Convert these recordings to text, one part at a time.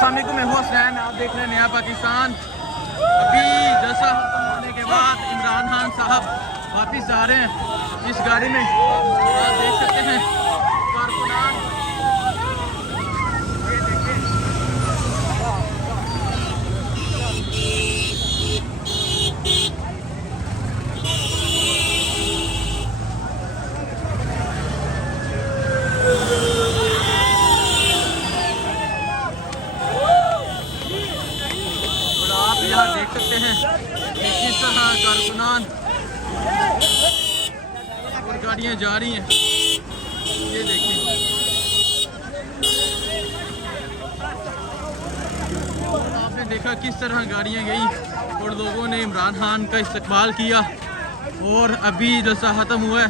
अस्सलाम वालेकुम, मैं हूं हसनैन। आप देख रहे हैं नया पाकिस्तान। अभी जलसा खत्म होने के बाद इमरान खान साहब वापस आ रहे हैं इस गाड़ी में। आप देख सकते हैं कारकुनान, ये देखें। और आप यहाँ देख सकते हैं कि किस तरह कारकुनान और गाड़ियाँ जा रही हैं। ये देखें, आपने देखा किस तरह गाड़ियाँ गई और लोगों ने इमरान खान का इस्तकबाल किया। और अभी जलसा ख़त्म हुआ है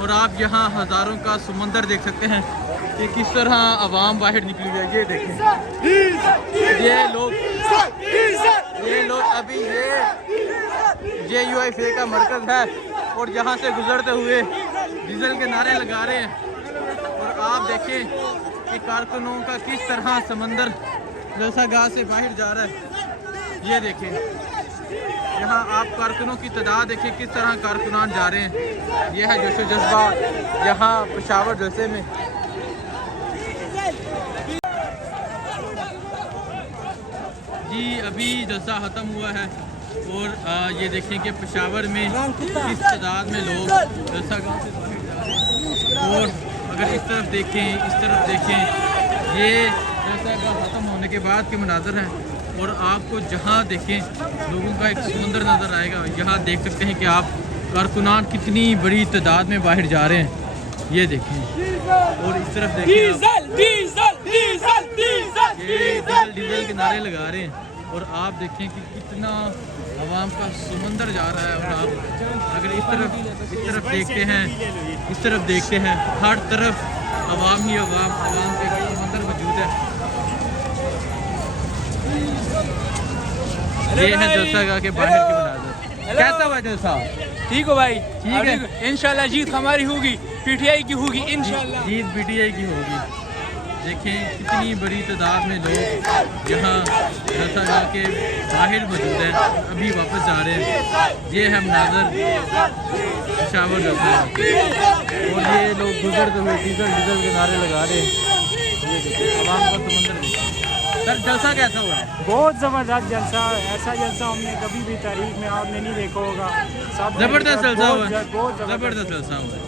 और आप यहाँ हज़ारों का समंदर देख सकते हैं कि किस तरह आवाम बाहर निकली हुई है। ये देखें, ये लोग अभी ये UFA का मरकज़ है और यहाँ से गुजरते हुए डीजल के नारे लगा रहे हैं। और आप देखें कि कारकुनों का किस तरह समंदर जलसा गाह से बाहर जा रहा है। ये देखें, यहाँ आप कारकुनों की तादाद देखें किस तरह कारकुनान जा रहे हैं। यह है जोशो जज्बा यहाँ पेशावर जलसे में। जी अभी जलसा ख़त्म हुआ है और ये देखें कि पेशावर में किस तादाद में लोग जलसा गाह से बाहर जा रहे हैं। और अगर इस तरफ देखें, इस तरफ देखें, ये जलसा गाह ख़त्म होने के बाद के मनाज़र हैं। और आपको जहाँ देखें लोगों का एक समुंदर नज़र आएगा। यहाँ देख सकते हैं कि आप कारकुनान कितनी बड़ी तादाद में बाहर जा रहे हैं। ये देखें और इस तरफ देखें, डीजल के नारे लगा रहे हैं। और आप देखें कि कितना आवाम का समंदर जा रहा है। और आप अगर इस तरफ देखते हैं, इस तरफ देखते हैं, हर तरफ आवाम ही आवाम का एक समंदर मौजूद है। ये है जलसा गाह के बाहर के मनाज़र। कैसा हुआ जलसा? ठीक हो भाई? ठीक है, इंशाल्लाह जीत हमारी होगी, PTI की होगी इंशाल्लाह। जीत PTI की होगी। देखें कितनी बड़ी तादाद में लोग यहाँ जलसा गाह के बाहर मौजूद हैं, अभी वापस जा रहे हैं। ये है मनाज़र पेशावर जलसा और ये लोग गुजरते हुए डीजल के नारे लगा रहे हैं। ये देखिए आवाम का समंदर देखिए। सर जलसा कैसा हुआ है? बहुत ज़बरदस्त जलसा, ऐसा जलसा हमने कभी भी तारीख में आपने नहीं देखा होगा। ज़बरदस्त जलसा हुआ है, बहुत ज़बरदस्त जलसा हुआ है।